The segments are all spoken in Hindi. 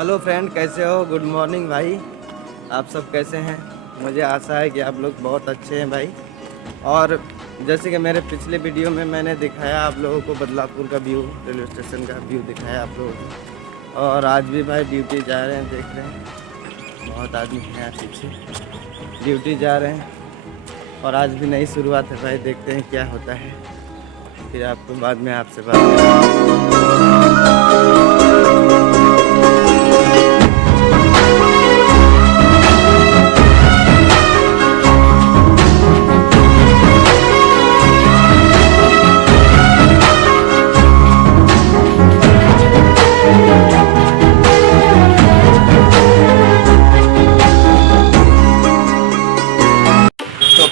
हेलो फ्रेंड, कैसे हो? गुड मॉर्निंग भाई। आप सब कैसे हैं? मुझे आशा है कि आप लोग बहुत अच्छे हैं भाई। और जैसे कि मेरे पिछले वीडियो में मैंने दिखाया आप लोगों को बदलापुर का व्यू, रेलवे स्टेशन का व्यू दिखाया आप लोगों को। और आज भी भाई ड्यूटी जा रहे हैं, देख रहे हैं बहुत आदमी हैं यहाँ पीछे ड्यूटी जा रहे हैं। और आज भी नई शुरुआत है भाई, देखते हैं क्या होता है। फिर आपको बाद में आपसे बात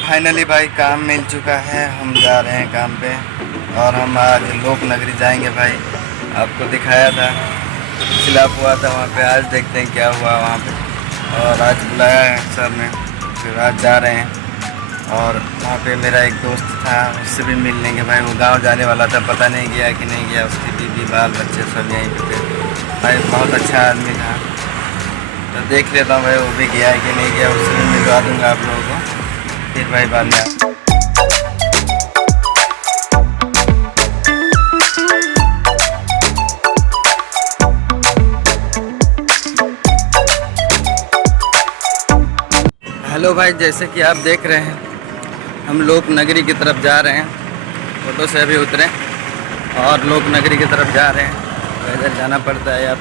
फाइनली भाई काम मिल चुका है, हम जा रहे हैं काम पे। और हम आज लोक नगरी जाएंगे भाई। आपको दिखाया था, खिलाफ हुआ था वहाँ पे। आज देखते हैं क्या हुआ वहाँ पे। और आज बुलाया है सर ने, फिर आज जा रहे हैं। और वहाँ पे मेरा एक दोस्त था, उससे भी मिल लेंगे भाई। वो गांव जाने वाला था, पता नहीं गया कि नहीं गया। उसकी बीवी बाल बच्चे सब यहीं पे थे भाई। बहुत अच्छा आदमी था, तो देख लेता हूँ भाई वो भी गया है कि नहीं गया। उससे भी मिलवा दूँगा आप लोगों को फिर भाई बाद में। हेलो भाई, जैसे कि आप देख रहे हैं हम लोक नगरी की तरफ जा रहे हैं। ऑटो से अभी उतरे और लोक नगरी की तरफ जा रहे हैं। तो इधर जाना पड़ता है यार,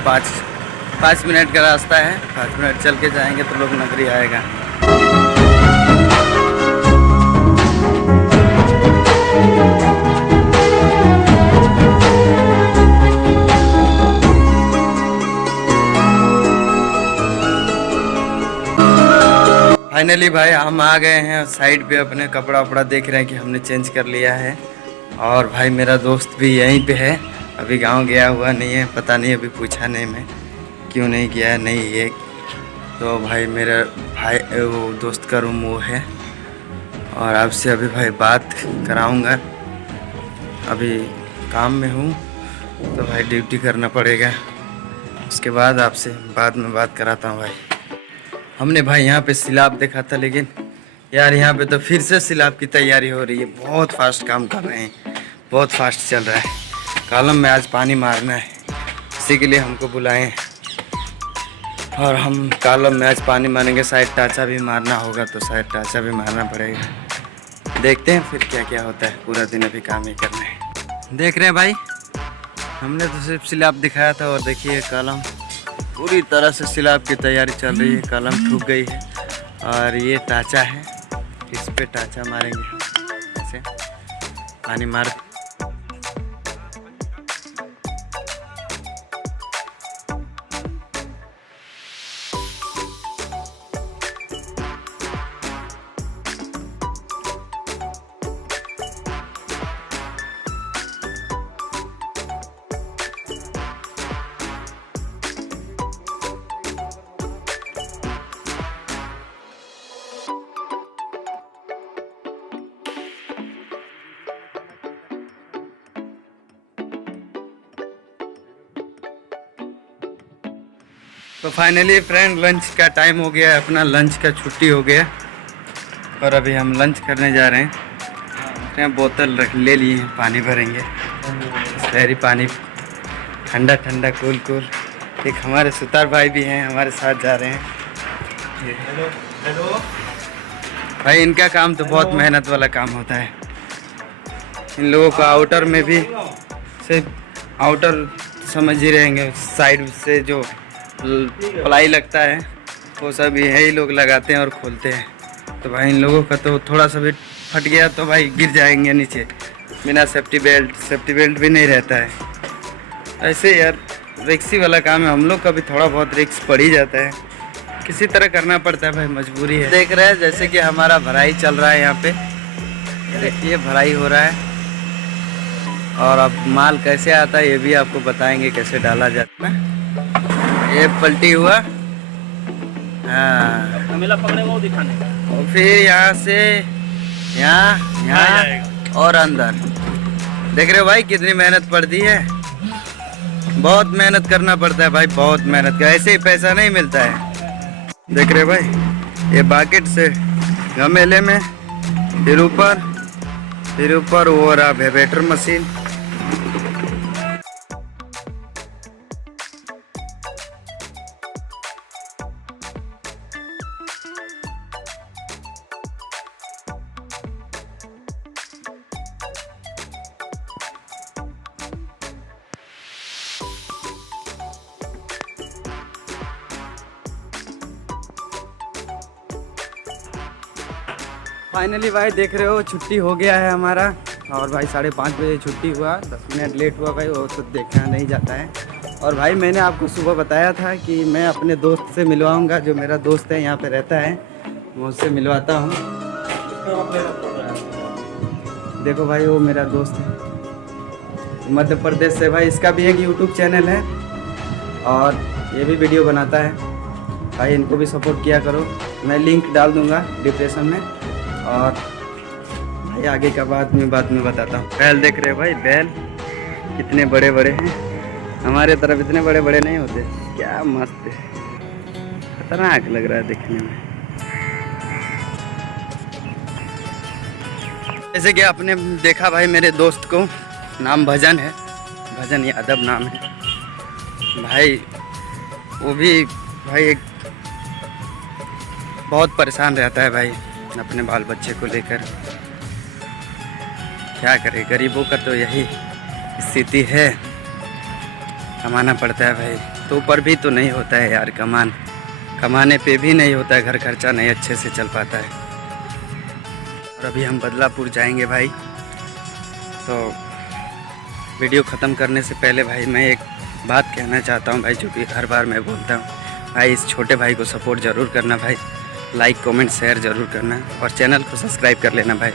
5 मिनट का रास्ता है। 5 मिनट चल के जाएंगे तो लोक नगरी आएगा। फाइनली भाई हम आ गए हैं साइड पे। अपने कपड़ा वपड़ा देख रहे हैं कि हमने चेंज कर लिया है। और भाई मेरा दोस्त भी यहीं पे है, अभी गांव गया हुआ नहीं है। पता नहीं, अभी पूछा नहीं मैं क्यों नहीं गया है। नहीं ये तो भाई मेरा भाई वो दोस्त का रूम वो है। और आपसे अभी भाई बात कराऊंगा। अभी काम में हूँ तो भाई ड्यूटी करना पड़ेगा। उसके बाद आपसे बाद में बात कराता हूँ भाई। हमने भाई यहाँ पे सिलाब देखा था, लेकिन यार यहाँ पे तो फिर से सिलाब की तैयारी हो रही है। बहुत फास्ट काम कर रहे हैं, बहुत फास्ट चल रहा है। कॉलम में आज पानी मारना है, इसी के लिए हमको बुलाए हैं। और हम कॉलम में आज पानी मारेंगे। शायद टाँचा भी मारना होगा, तो शायद टाँचा भी मारना पड़ेगा। देखते हैं फिर क्या क्या होता है। पूरा दिन अभी काम ही करना है। देख रहे हैं भाई, हमने तो सिर्फ सिलाब दिखाया था। और देखिए कॉलम पूरी तरह से सिलाब की तैयारी चल रही है। कॉलम ठुक गई है और ये टाँचा है, इस पे टाँचा मारेंगे। ऐसे पानी मार तो फाइनली फ्रेंड लंच का टाइम हो गया है। अपना लंच का छुट्टी हो गया और अभी हम लंच करने जा रहे हैं। बोतल रख ले लिए हैं, पानी भरेंगे। शहरी पानी ठंडा ठंडा कूल कूल। एक हमारे सुतार भाई भी हैं, हमारे साथ जा रहे हैं। हेलो हेलो भाई इनका काम तो बहुत मेहनत वाला काम होता है। इन लोगों को आउटर में भी सिर्फ आउटर समझ ही रहेंगे, साइड से जो प्लाई लगता है वो सब यही लोग लगाते हैं और खोलते हैं। तो भाई इन लोगों का तो थोड़ा सा भी फट गया तो भाई गिर जाएंगे नीचे। बिना सेफ्टी बेल्ट भी नहीं रहता है। ऐसे यार रिक्सी वाला काम है। हम लोग का भी थोड़ा बहुत रिक्स पड़ ही जाता है, किसी तरह करना पड़ता है भाई, मजबूरी है। देख रहे हैं जैसे कि हमारा भराई चल रहा है यहाँ पे। देखिए भराई हो रहा है। और अब माल कैसे आता है ये भी आपको बताएंगे, कैसे डाला जाता है। ये पलटी हुआ, हाँ वो दिखाने और फिर यहाँ से यहाँ और अंदर। देख रहे हो भाई कितनी मेहनत पड़ती है। बहुत मेहनत करना पड़ता है भाई, बहुत मेहनत का, ऐसे ही पैसा नहीं मिलता है। देख रहे भाई, ये बाकेट से गमेले में, फिर ऊपर वो रहा वेटर मशीन। फाइनली भाई देख रहे हो, छुट्टी हो गया है हमारा। और भाई 5:30 बजे छुट्टी हुआ, 10 मिनट लेट हुआ भाई, वो तो देखना नहीं जाता है। और भाई मैंने आपको सुबह बताया था कि मैं अपने दोस्त से मिलवाऊंगा, जो मेरा दोस्त है यहाँ पे रहता है, मैं उससे मिलवाता हूँ। देखो भाई, वो मेरा दोस्त है मध्य प्रदेश से भाई, इसका भी एक यूट्यूब चैनल है और ये भी वीडियो बनाता है भाई, इनको भी सपोर्ट किया करो। मैं लिंक डाल दूँगा डिस्क्रिप्शन में। और भाई आगे का बाद में बताता हूँ। बैल देख रहे हो भाई, बैल कितने बड़े बड़े हैं, हमारे तरफ इतने बड़े बड़े नहीं होते। क्या मस्त है, खतरनाक लग रहा है देखने में। जैसे कि आपने देखा भाई, मेरे दोस्त को नाम भजन है, भजन यादव नाम है भाई। वो भी भाई एक बहुत परेशान रहता है भाई अपने बाल बच्चे को लेकर। क्या करे, गरीबों का तो यही स्थिति है, कमाना पड़ता है भाई। तो ऊपर भी तो नहीं होता है यार, कमाने पे भी नहीं होता है, घर खर्चा नहीं अच्छे से चल पाता है। और अभी हम बदलापुर जाएंगे भाई। तो वीडियो ख़त्म करने से पहले भाई मैं एक बात कहना चाहता हूँ भाई, जो कि हर बार मैं बोलता हूँ भाई, इस छोटे भाई को सपोर्ट ज़रूर करना भाई, लाइक कमेंट शेयर ज़रूर करना और चैनल को सब्सक्राइब कर लेना भाई।